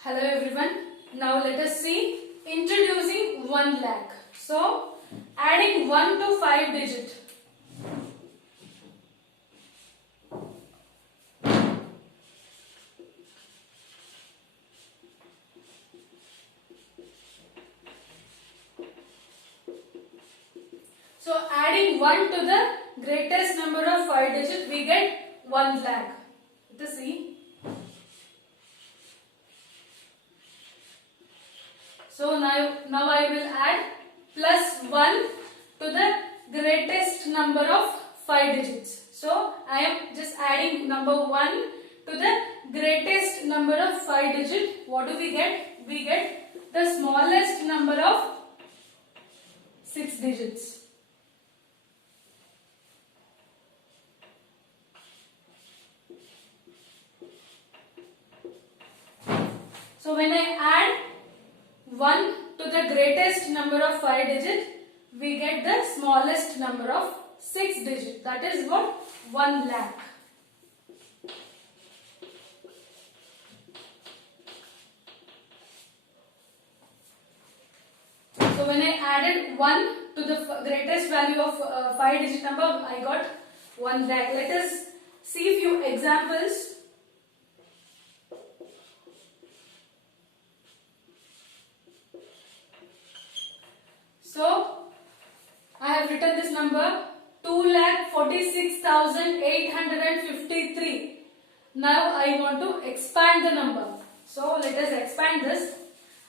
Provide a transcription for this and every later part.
Hello everyone. Now let us see introducing 1 lakh. So adding 1 to 5 digit. So adding 1 to the greatest number of 5 digit, we get 1 lakh. Let us see. So now I will add plus 1 to the greatest number of 5 digits. So I am just adding number 1 to the greatest number of 5 digit. What do we get? We get the smallest number of 6 digits. So when I add 1 to the greatest number of 5 digit, we get the smallest number of 6 digit. That is what? 1 lakh. So when I added 1 to the greatest value of 5 digit number, I got 1 lakh. Let us see few examples. So I have written this number 2,46,853. Now I want to expand the number. So let us expand this.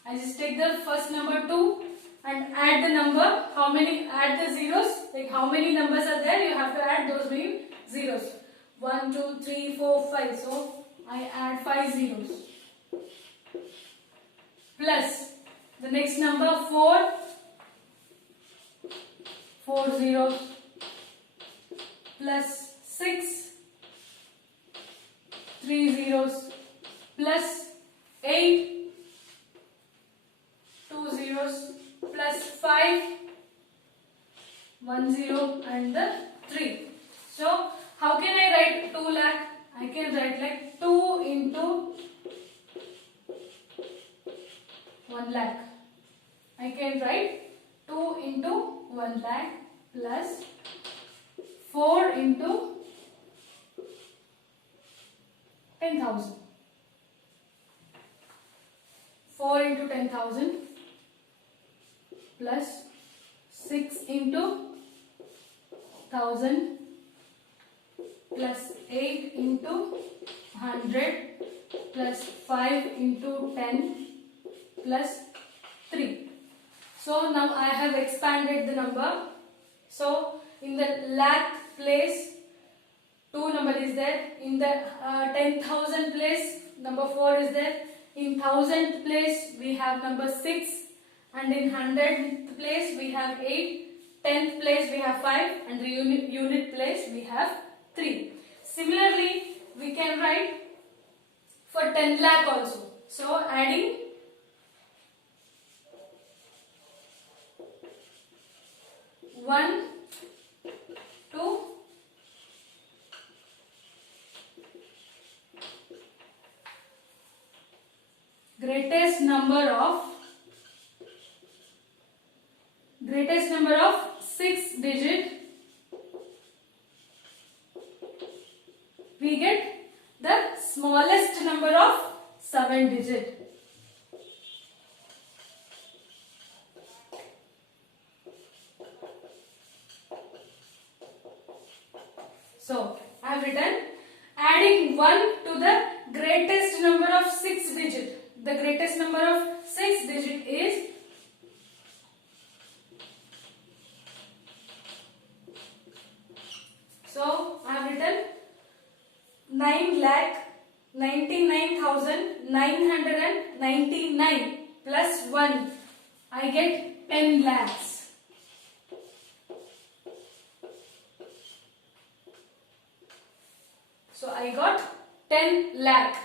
I just take the first number 2 and add the number. How many? Add the zeros. Like how many numbers are there? You have to add those many zeros. 1, 2, 3, 4, 5. So I add 5 zeros. Plus the next number 4. 4 zeros plus 6, 3 zeros plus 8, 2 zeros plus 5, 1 zero and the 3. So how can I write 2 lakh? I can write like 2 into 1 lakh. I can write 2 into 1 lakh plus 4 into 10,000. 4 into 10,000 plus 6 into 1,000 plus 8 into 100 plus 5 into 10 plus 3. So now I have expanded the number. So in the lakh place 2 number is there. In the 10,000 place number 4 is there. In 1,000 place we have number 6. And in 100th place we have 8. 10th place we have 5. And the unit place we have 3. Similarly we can write for 10 lakh also. So adding 1 to greatest number of 6 digit, we get the smallest number of 7 digit. So I have written adding 1 to the greatest number of 6 digit. The greatest number of 6 digit is so I have written 9,99,999 plus 1. I get 10 lakhs. So I got 10 lakh.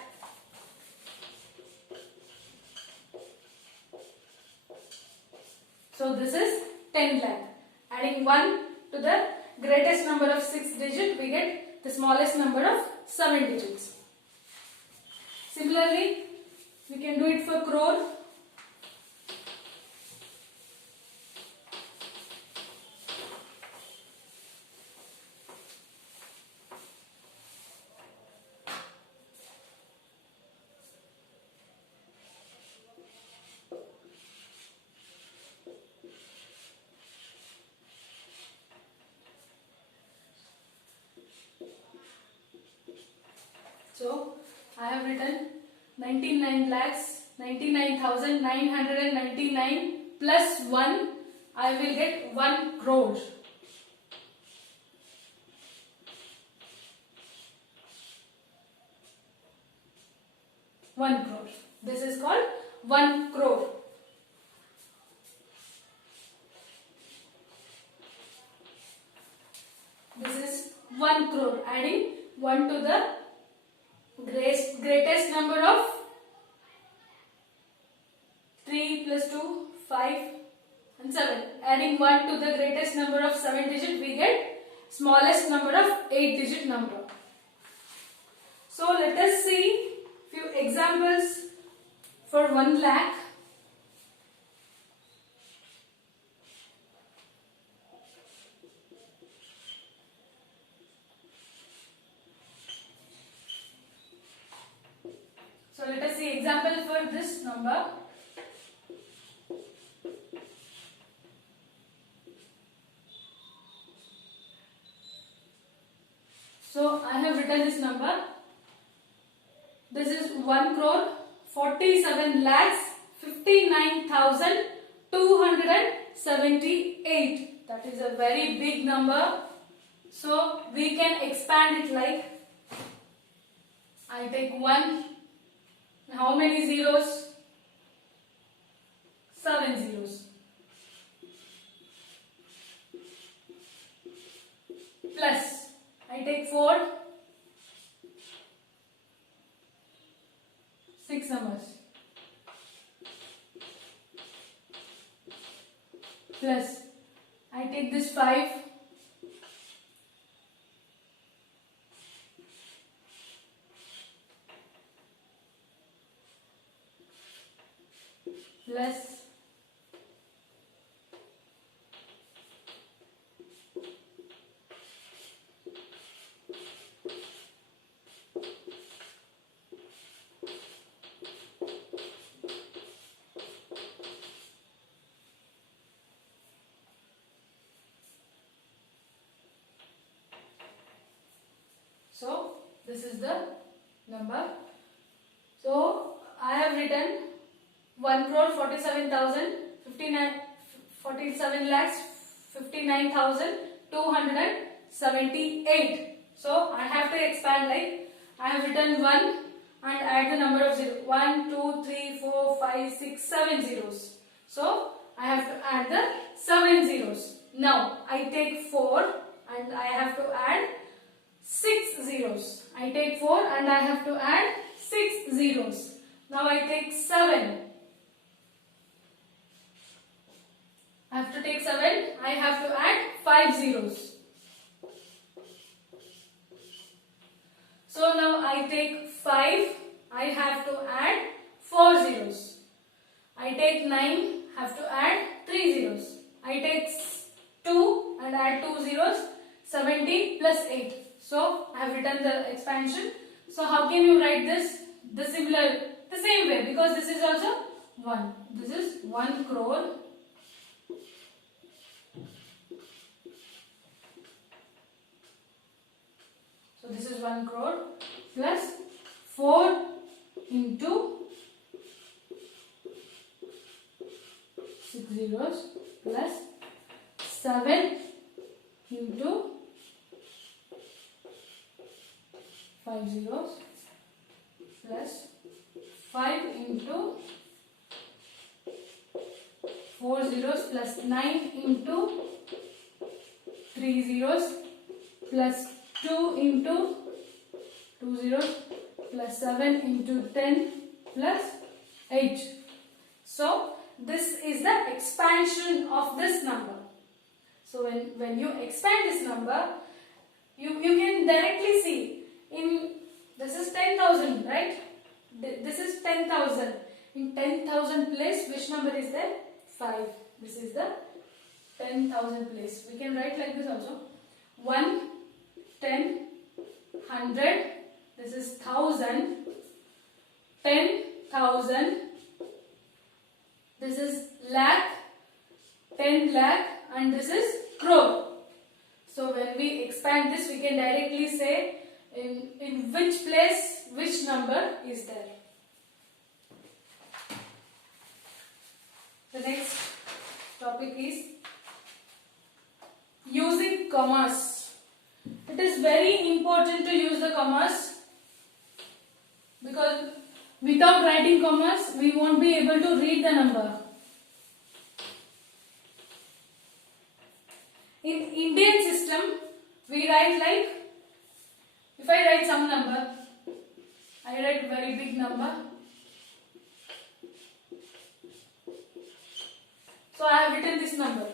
So this is 10 lakh. Adding 1 to the greatest number of 6 digit, we get the smallest number of 7 digits. Similarly, we can do it for crore. So I have written 99 lakhs 99,999 plus 1. I will get 1 crore. This is called 1 crore. This is 1 crore. Adding 1 to the greatest number of 3 plus 2, 5 and 7. Adding 1 to the greatest number of 7 digit, we get smallest number of 8 digit number. So let us see few examples for 1 lakh. So let us see example for this number. So I have written this number. This is 1 crore 47 lakhs 59,278. That is a very big number. So we can expand it like, I take 1. How many zeros? 7 zeros. Plus, I take 4. 6 numbers. Plus, I take this 5. Plus, so this is the number. So I have written 1 crore 47 lakhs 59,278. So I have to expand like, I have written 1 and add the number of 0. 1, 2, 3, 4, 5, 6, 7 zeros. So I have to add the 7 zeros. Now I take 4 and I have to add 6 zeros. I take 4 and I have to add 6 zeros. Now I take 7. I have to take 7. I have to add 5 zeros. So now I take 5. I have to add 4 zeros. I take 9. Have to add 3 zeros. I take 2 and add 2 zeros. 17 plus 8. So I have written the expansion. So how can you write this? The same way, because this is also 1. This is 1 crore. So this is 1 crore plus 4 into 6 zeros plus 7 into 5 zeros plus 5 into 4 zeros plus 9 into 3 zeros plus 2 into 2 zeros plus 7 into 10 plus 8. So this is the expansion of this number. So when you expand this number, you can directly see, in this is 10,000, right? This is 10,000. In 10,000 place, which number is there? 5. This is the 10,000 place. We can write like this also. 1, 10, 100. This is 1000. 10,000. This is lakh. 10 lakh. And this is crore. So when we expand this, we can directly say in which place, which number is there. The next topic is using commas. It is very important to use the commas because without writing commas, we won't be able to read the number. In Indian system, we write like, if I write some number, I write very big number. So I have written this number.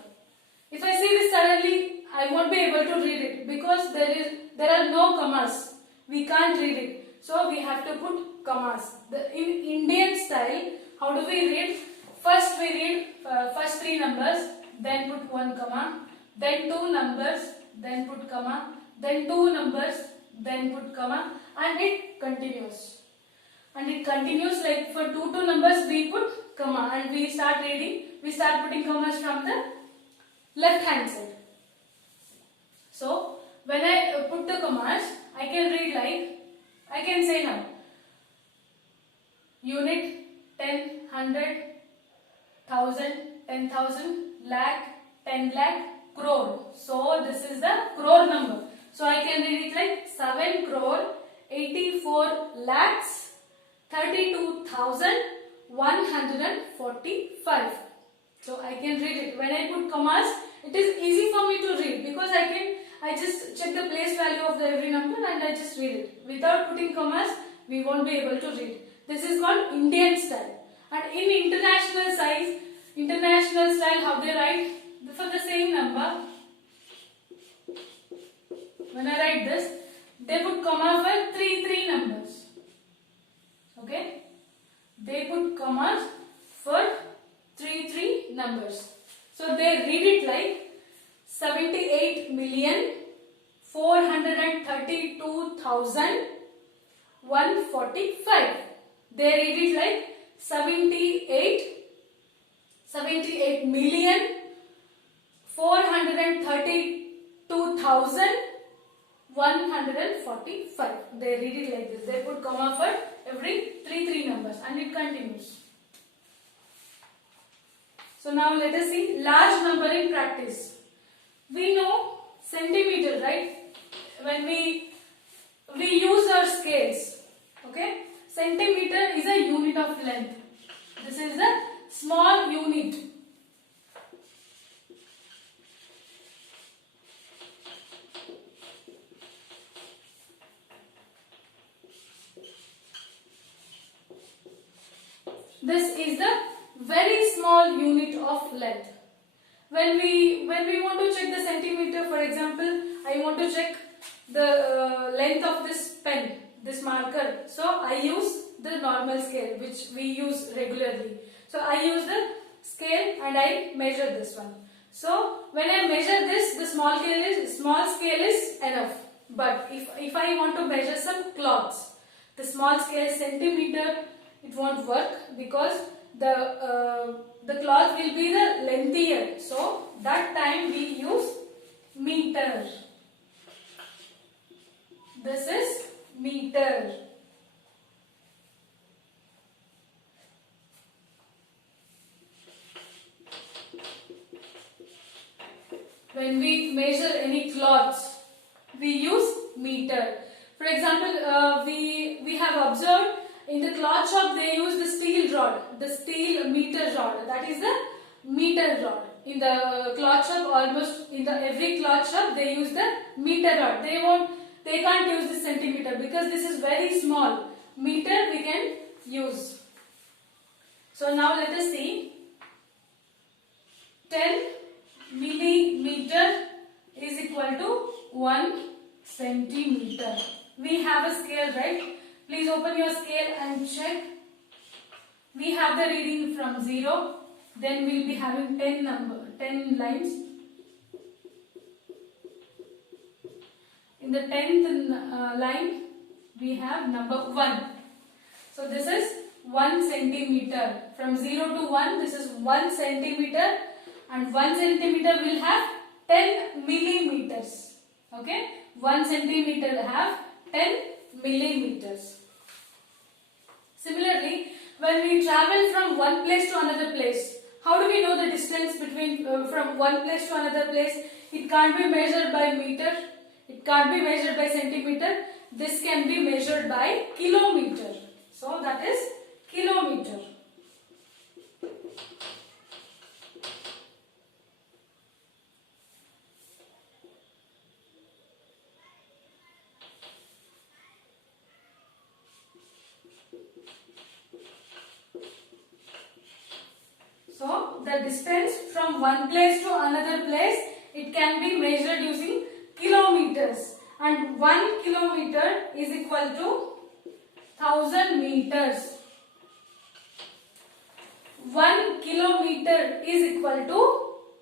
If I see this suddenly, I won't be able to read it because there are no commas. We can't read it. So we have to put commas. In Indian style, how do we read? First we read first 3 numbers, then put 1 comma, then 2 numbers, then put comma, then 2 numbers, then put comma, and it continues. And it continues like for 2 numbers we put comma and we start reading. We start putting commas from the left hand side. So when I put the commas, I can read like, I can say now, unit, 10, 100, 1000, 10,000, lakh, 10 lakh, crore. So this is the crore number. So I can read it like 7 crore 84 lakhs 32,145. So I can read it. When I put commas, it is easy for me to read because I just check the place value of the every number and I just read it. Without putting commas, we won't be able to read. This is called Indian style. And in international style, how they write? For the same number, when I write this, they put comma for 3 numbers. Okay? They put commas for 3 numbers. So they read it like 78,432,145. They read it like 78,432,145. They read it like this. They put comma for every 3 numbers and it continues. So now let us see large numbering practice. We know centimeter, right? When we use our scales, okay? Centimeter is a unit of length. This is a small unit. This is the very small unit of length. When we want to check the centimeter, for example, I want to check the length of this pen, this marker. So I use the normal scale which we use regularly. So I use the scale and I measure this one. So when I measure this, the small scale is enough. But if I want to measure some cloths, the small scale centimeter, it won't work because the cloth will be the lengthier. So that time we use meter. This is meter. When we measure any cloths, we use meter. For example, we have observed in the cloth shop they use the steel rod, the steel meter rod. That is the meter rod. In the cloth shop, almost in the every cloth shop they use the meter rod. They can't use the centimeter because this is very small. Meter we can use. So now let us see. 10 millimeter is equal to 1 centimeter. We have a scale, right? Please open your scale and check. we have the reading from 0, then we will be having 10 lines. In the 10th line, we have number 1. So this is 1 centimeter. From 0 to 1, this is 1 centimeter, and 1 centimeter will have 10 millimeters. Okay, 1 centimeter will have 10 millimeters. Similarly, when we travel from one place to another place, how do we know the distance between from one place to another place? It can't be measured by meter. It can't be measured by centimeter. This can be measured by kilometer. So that is kilometer. So the distance from one place to another place, it can be measured using kilometers, and 1 kilometer is equal to 1000 meters. 1 kilometer is equal to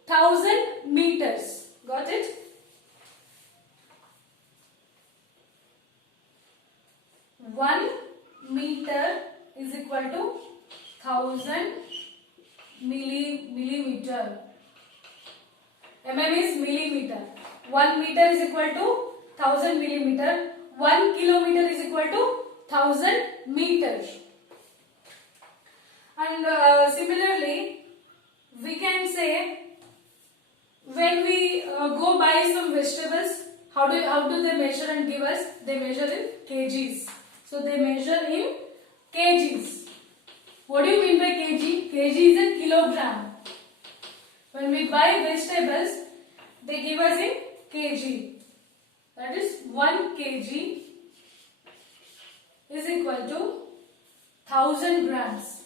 1000 meters. Got it? One meter is equal to 1000 millimeter. Is millimeter. 1 meter is equal to 1000 millimeter. 1 kilometer is equal to 1000 meters. And similarly, we can say when we go buy some vegetables, how do they measure and give us? They measure in kgs. So they measure in kgs. What do you mean by kg? Kg is a kilogram. When we buy vegetables, they give us in kg. That is 1 kg is equal to 1000 grams.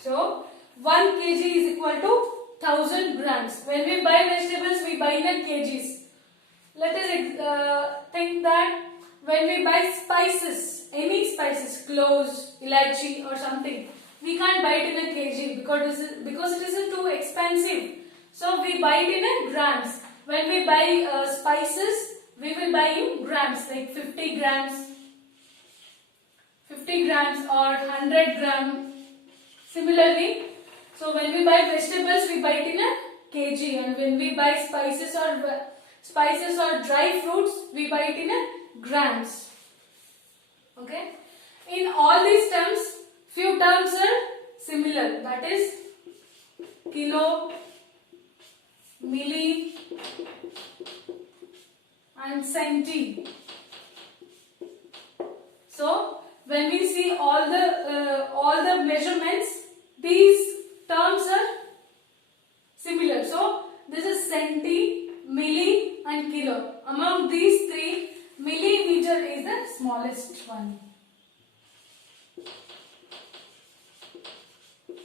So 1 kg is equal to 1000 grams. When we buy vegetables, we buy in kgs. Let us think that when we buy spices, any spices, cloves, elaichi or something, we can't buy it in a kg because it is too expensive. So we buy it in a grams. When we buy spices, we will buy in grams, like 50 grams or 100 gram. Similarly, so when we buy vegetables, we buy it in a kg, and when we buy spices or dry fruits, we buy it in a grams. Okay. In all these terms, few terms are similar. That is kilo, milli, and centi. So when we see all the measurements, these terms are similar. So this is centi, milli, and kilo. Among these three, millimeter is the smallest one.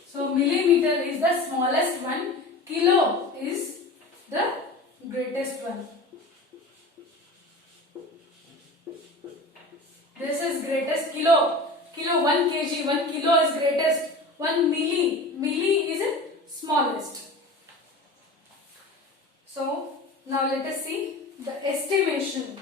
So millimeter is the smallest one. Kilo is the greatest one. This is greatest. Kilo 1 kg, 1 kilo is greatest. 1 milli is the smallest. So now let us see the estimation.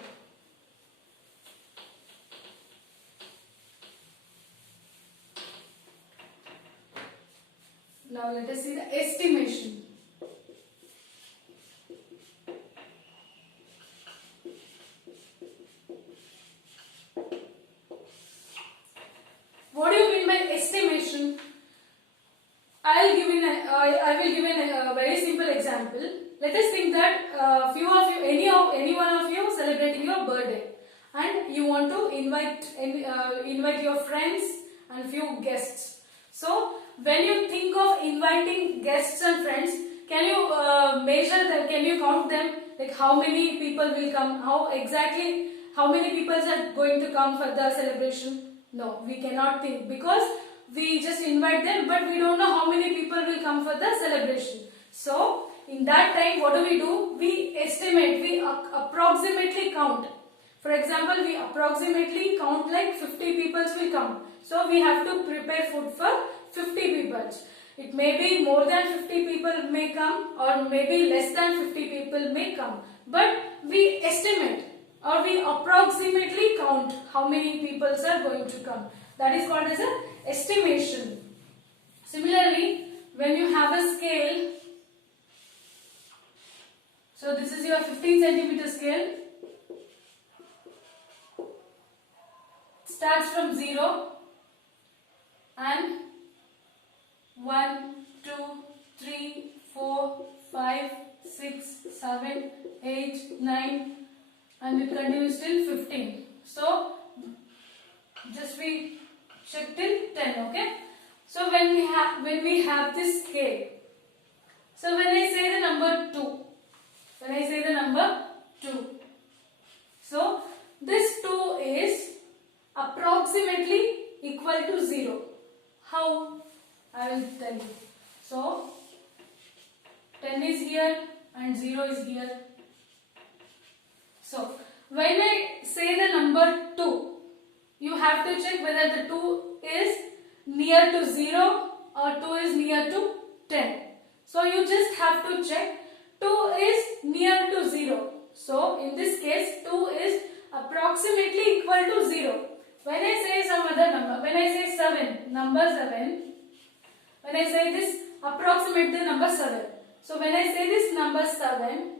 Now let us see the estimation. What do you mean by estimation? I will give a very simple example. Let us think that few of you, any one of you celebrating your birthday, and you want to invite your friends and few guests. So when you think of inviting guests and friends, can you measure them? Can you count them? Like how many people will come? How many people are going to come for the celebration? No, we cannot think, because we just invite them, but we don't know how many people will come for the celebration. So in that time, what do? We estimate, we approximately count. For example, we approximately count like 50 people will come. So we have to prepare food for 50 people. It may be more than 50 people may come, or maybe less than 50 people may come. But we estimate or we approximately count how many people are going to come. That is called as an estimation. Similarly, when you have a scale, so this is your 15 centimeter scale, starts from 0 and 1, 2, 3, 4, 5, 6, 7, 8, 9 and it continues till 15. So just we check till 10, okay? So when we have this scale, so when I say the number 2, so this 2 is approximately equal to 0. How? I will tell you. So 10 is here and 0 is here. So when I say the number 2, you have to check whether the 2 is near to 0 or 2 is near to 10. So you just have to check 2 is near to 0. So in this case 2 is approximately equal to 0. When I say some other number, when I say 7, number 7, when I say this, approximate the number 7. So when I say this number 7,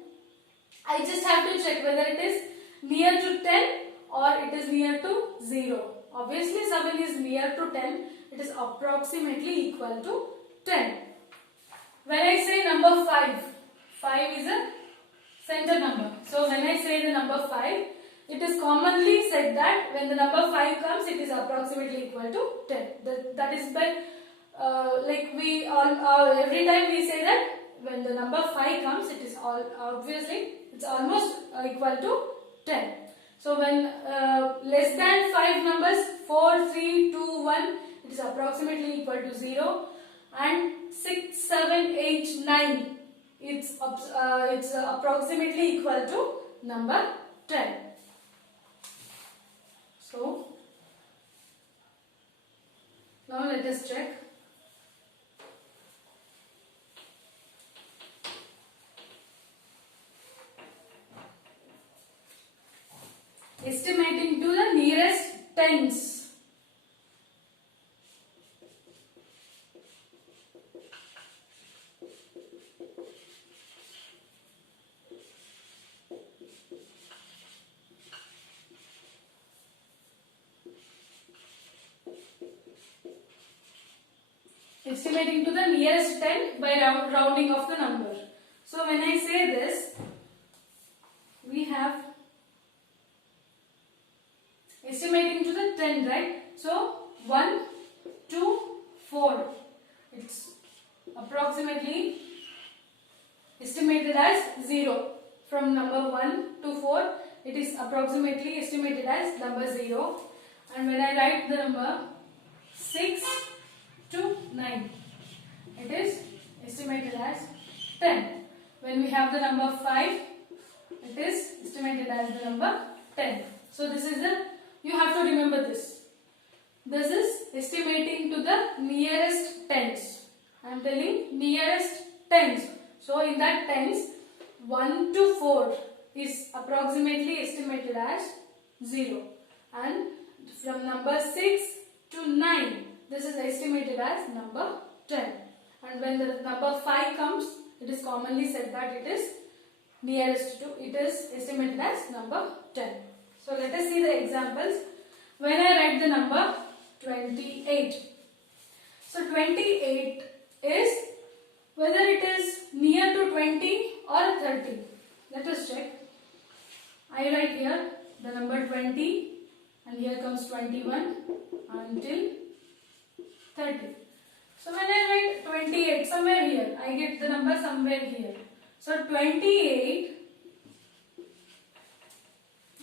I just have to check whether it is near to 10 or it is near to 0. Obviously 7 is near to 10, it is approximately equal to 10. When I say number 5, 5 is a center number. So when I say the number 5, it is commonly said that when the number 5 comes, it is approximately equal to 10. That is by like we all every time we say that when the number 5 comes, it is obviously it's almost equal to 10. So when less than 5 numbers, 4, 3, 2, 1, it is approximately equal to 0, and 6, 7, 8, 9, it's approximately equal to number 10. So now let us check. Estimating to the nearest tens. Estimating to the nearest 10 by rounding of the number. So when I say this, we have estimating to the 10, right? So 1, 2, 4. It's approximately estimated as 0. From number 1 to 4, it is approximately estimated as number 0. And when I write the number 6 to 9, it is estimated as 10. When we have the number 5, it is estimated as the number 10. So this is the, you have to remember this. This is estimating to the nearest tens. I am telling nearest tens. So in that tens, 1 to 4 is approximately estimated as 0. And from number 6 to 9, this is estimated as number 10. And when the number 5 comes, it is commonly said that it is nearest to, it is estimated as number 10. So let us see the examples. When I write the number 28. So 28 is whether it is near to 20 or 30. Let us check. I write here the number 20 and here comes 21 until 30. So when I write 28 somewhere here, I get the number somewhere here. So 28.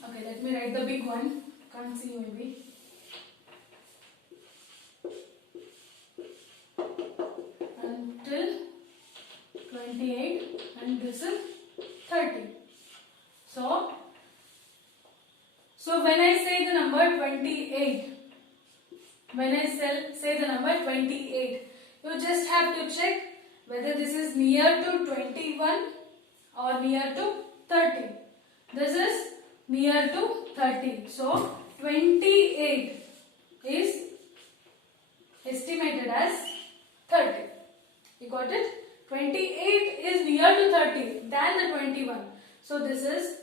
Okay, let me write the big one. Can't see maybe. Until 28 and this is 30. So So when I say the number 28, say the number 28, you just have to check whether this is near to 21 or near to 30. This is near to 30. So 28 is estimated as 30. You got it? 28 is near to 30 than the 21. So this is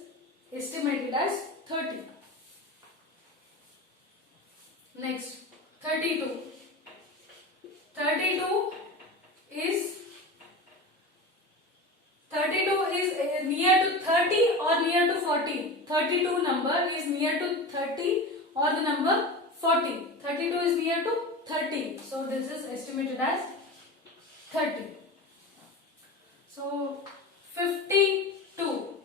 estimated as 30. Next, 32. 32 is near to 30 or near to 40. 32 number is near to 30 or the number 40. 32 is near to 30. So this is estimated as 30. So 52.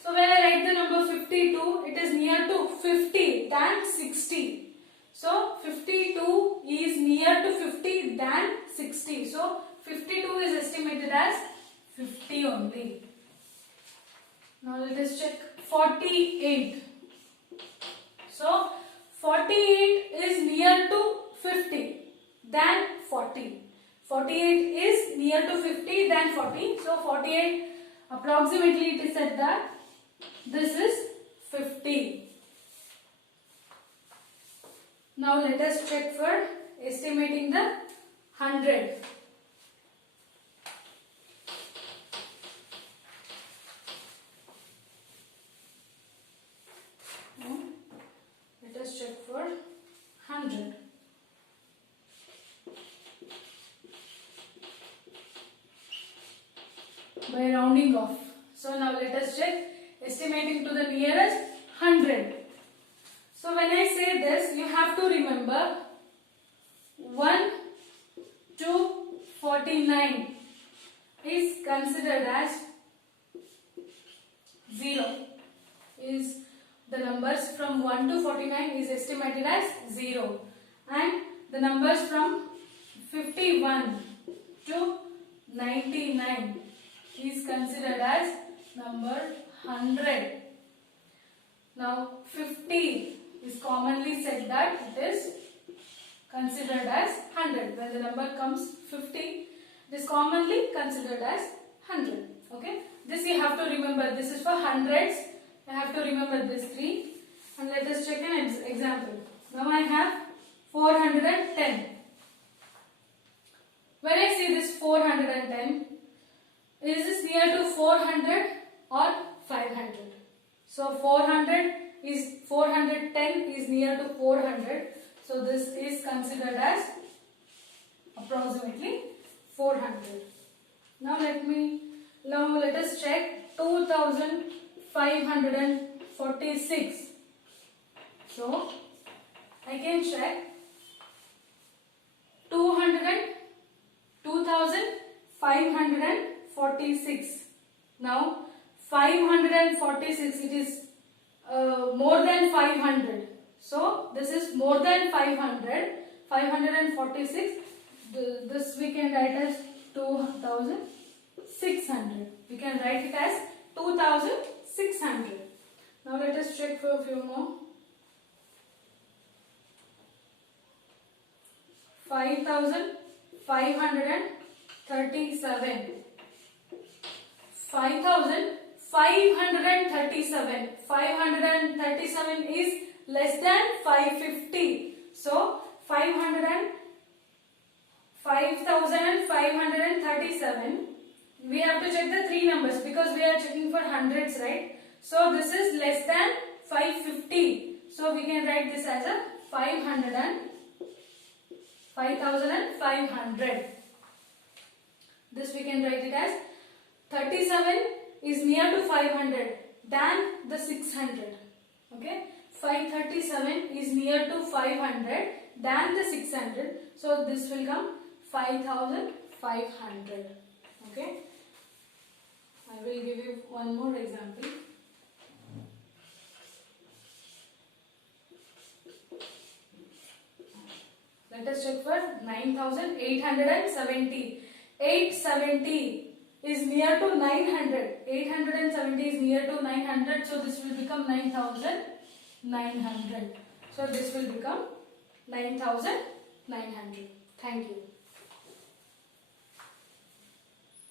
So when I write the number 52, it is near to 50 than 60. So 52 is near to 50 than 60. So 52 is estimated as 50 only. Now let us check 48. So 48 is near to 50 than 40. 48 is near to 50 than 40. So 48 approximately it is said that this is 50. Now let us check for estimating the 100. Let us check for 100. By rounding off. So now let us check estimating to the nearest 100. So when I say this, you have to remember 1 to 49 is considered as 0. Is the numbers from 1 to 49 is estimated as 0, and the numbers from 51 to 99 is considered as number 100. Now 50 is commonly said that it is considered as 100. When the number comes 50, it is commonly considered as 100. Okay, this you have to remember. This is for hundreds. I have to remember these three. And let us check an example. Now I have 410. When I see this 410, is this near to 400 or 500? So 410 is near to 400. So this is considered as approximately 400. Now let us check 2546. So I can check 2546. Now 546, it is more than 500. So this is more than 500. 546. This we can write as 2600. We can write it as 2600. Now let us check for a few more. 5537. 5537. 537 is less than 550. So 5537. We have to check the three numbers because we are checking for hundreds, right? So this is less than 550. So we can write this as a 5500. This we can write it as 37 is near to 500 than the 600. Okay, 537 is near to 500 than the 600. So this will come 5500. Okay, I will give you one more example. Let us check for 9870. 870 is near to 900. 870 is near to 900. So this will become 9,900. So this will become 9,900. Thank you.